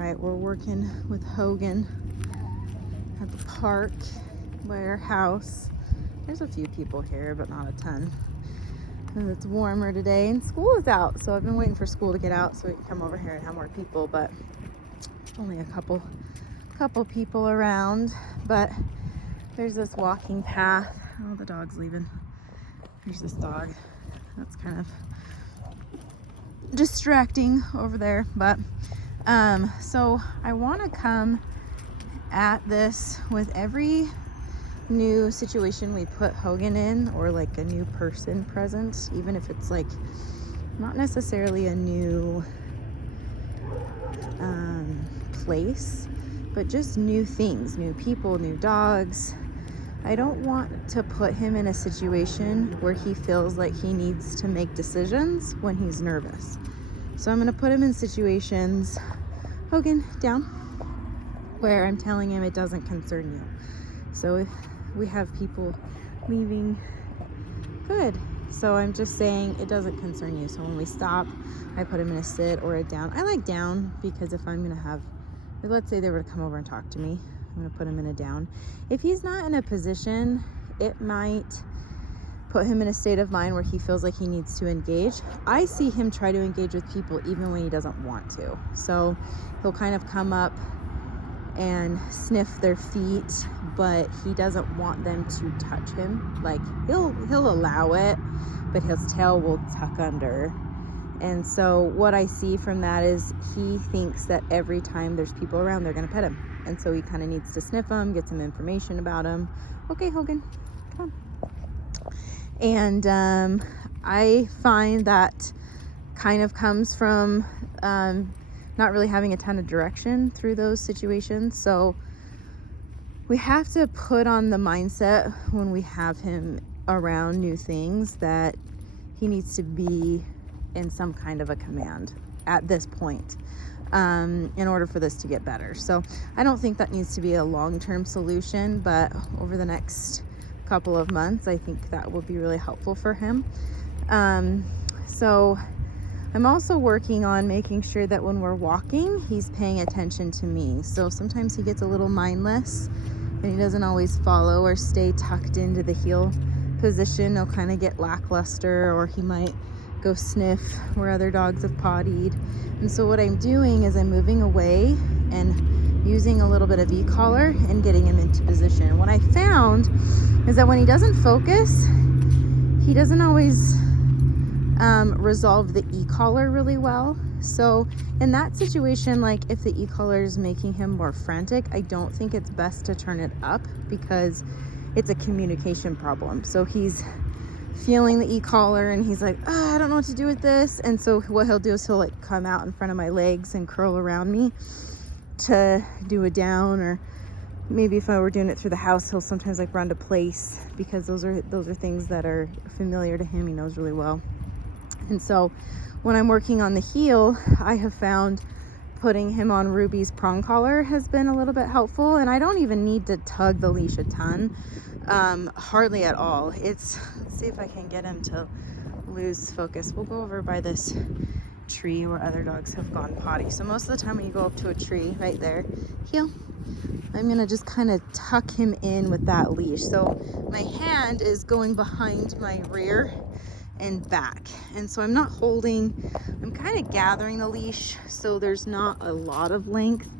right, we're working with Hogan at the park by our house. There's a few people here, but not a ton. And it's warmer today and school is out. So I've been waiting for school to get out so we can come over here and have more people, but only a couple people around. But there's this walking path. Oh, the dog's leaving. There's this dog. That's kind of distracting over there, but so I want to come at this with every new situation we put Hogan in, or like a new person present, even if it's like not necessarily a new place, but just new things, new people, new dogs. I don't want to put him in a situation where he feels like he needs to make decisions when he's nervous. So I'm going to put him in situations, Hogan, down, where I'm telling him it doesn't concern you. So if we have people leaving, good. So I'm just saying it doesn't concern you. So when we stop, I put him in a sit or a down. I like down because if I'm going to have, let's say they were to come over and talk to me, I'm going to put him in a down. If he's not in a position, it might put him in a state of mind where he feels like he needs to engage. I see him try to engage with people even when he doesn't want to. So he'll kind of come up and sniff their feet, but he doesn't want them to touch him. Like he'll allow it, but his tail will tuck under. And so what I see from that is he thinks that every time there's people around, they're going to pet him. And so he kind of needs to sniff them, get some information about him. Okay, Hogan, come on. And I find that kind of comes from not really having a ton of direction through those situations. So we have to put on the mindset when we have him around new things that he needs to be in some kind of a command at this point in order for this to get better. So I don't think that needs to be a long-term solution, but over the next couple of months, I think that will be really helpful for him. So I'm also working on making sure that when we're walking, he's paying attention to me. So sometimes he gets a little mindless and he doesn't always follow or stay tucked into the heel position. He'll kind of get lackluster, or he might go sniff where other dogs have pottied. And so what I'm doing is I'm moving away and using a little bit of e-collar and getting him into position. What I found is that when he doesn't focus, he doesn't always resolve the e-collar really well. So in that situation, like if the e-collar is making him more frantic, I don't think it's best to turn it up because it's a communication problem. So he's feeling the e-collar and he's like, I don't know what to do with this. And so what he'll do is he'll like come out in front of my legs and curl around me to do a down, or maybe if I were doing it through the house, he'll sometimes like run to place, because those are things that are familiar to him. He knows really well. And so when I'm working on the heel, I have found putting him on Ruby's prong collar has been a little bit helpful. And I don't even need to tug the leash a ton, hardly at all. Let's see if I can get him to lose focus. We'll go over by this tree where other dogs have gone potty. So most of the time when you go up to a tree right there, heel, I'm gonna just kind of tuck him in with that leash. So my hand is going behind my rear and back, and so I'm not holding, I'm kind of gathering the leash so there's not a lot of length.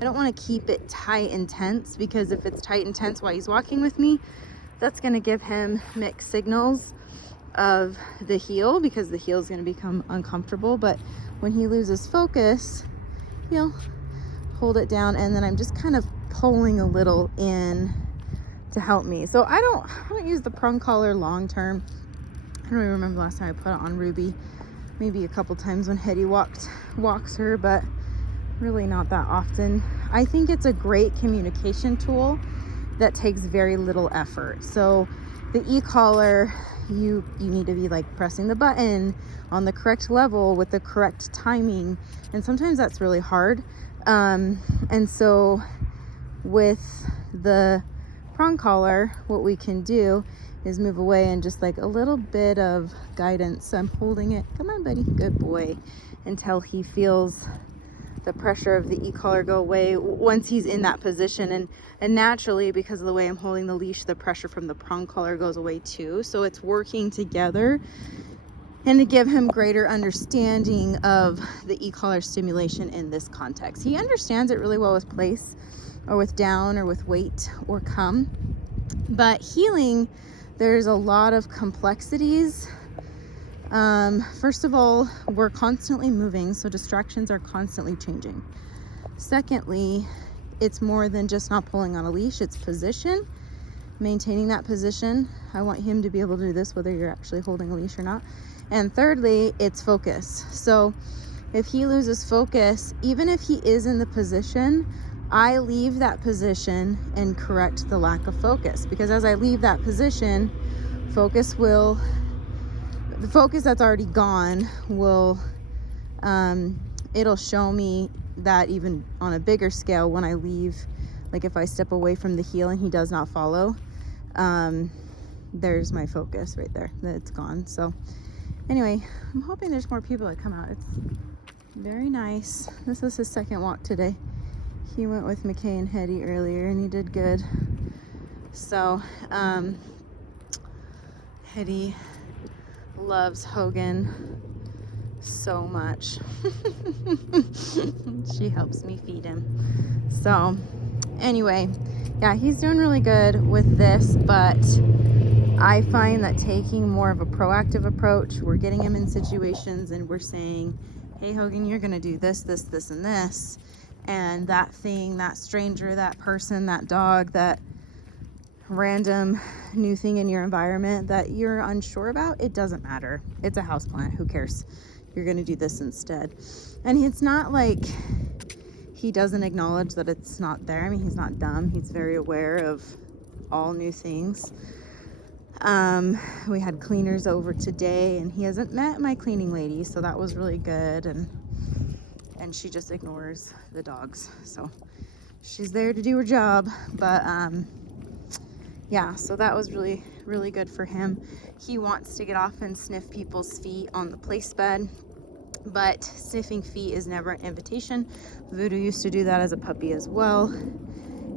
I don't want to keep it tight and tense, because if it's tight and tense while he's walking with me, that's going to give him mixed signals of the heel, because the heel is going to become uncomfortable. But when he loses focus, he'll hold it down, and then I'm just kind of pulling a little in to help me. So I don't use the prong collar long term. I don't even remember the last time I put it on Ruby. Maybe a couple times when Hetty walks her, but really not that often. I think it's a great communication tool that takes very little effort. So the e-collar, you need to be like pressing the button on the correct level with the correct timing, and sometimes that's really hard. And so with the prong collar, what we can do is move away and just like a little bit of guidance. So I'm holding it, come on buddy, good boy, until he feels the pressure of the e-collar go away once he's in that position. And naturally, because of the way I'm holding the leash, the pressure from the prong collar goes away too. So it's working together, and to give him greater understanding of the e-collar stimulation in this context. He understands it really well with place or with down or with weight or come. But healing, there's a lot of complexities. First of all, we're constantly moving, so distractions are constantly changing. Secondly, it's more than just not pulling on a leash, it's position, maintaining that position. I want him to be able to do this whether you're actually holding a leash or not. And thirdly, it's focus. So if he loses focus, even if he is in the position, I leave that position and correct the lack of focus, because as I leave that position, the focus that's already gone will, it'll show me that even on a bigger scale when I leave, like if I step away from the heel and he does not follow, there's my focus right there, that it's gone. So anyway, I'm hoping there's more people that come out. It's very nice. This is his second walk today. He went with McKay and Hetty earlier and he did good. So Hetty loves Hogan so much. She helps me feed him. So anyway, yeah, he's doing really good with this, but I find that taking more of a proactive approach, we're getting him in situations and we're saying, hey Hogan, you're gonna do this, this, this, and this, and that thing, that stranger, that person, that dog, that random new thing in your environment that you're unsure about, it doesn't matter. It's a houseplant. Who cares? You're going to do this instead. And it's not like he doesn't acknowledge that it's not there. I mean, he's not dumb. He's very aware of all new things. We had cleaners over today and he hasn't met my cleaning lady, so that was really good. And she just ignores the dogs. So she's there to do her job. But yeah, so that was really, really good for him. He wants to get off and sniff people's feet on the place bed, but sniffing feet is never an invitation. Voodoo used to do that as a puppy as well.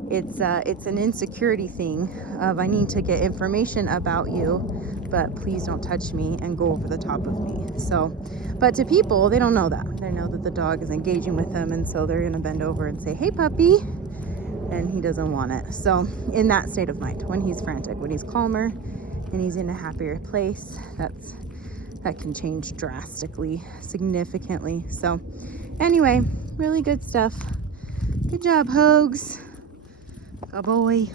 It's an insecurity thing of, I need to get information about you, but please don't touch me and go over the top of me. So, but to people, they don't know that. They know that the dog is engaging with them, and so they're gonna bend over and say, hey puppy, and he doesn't want it. So in that state of mind, when he's frantic, when he's calmer and he's in a happier place, that can change drastically, significantly. So anyway, really good stuff. Good job, Hogs. Good boy.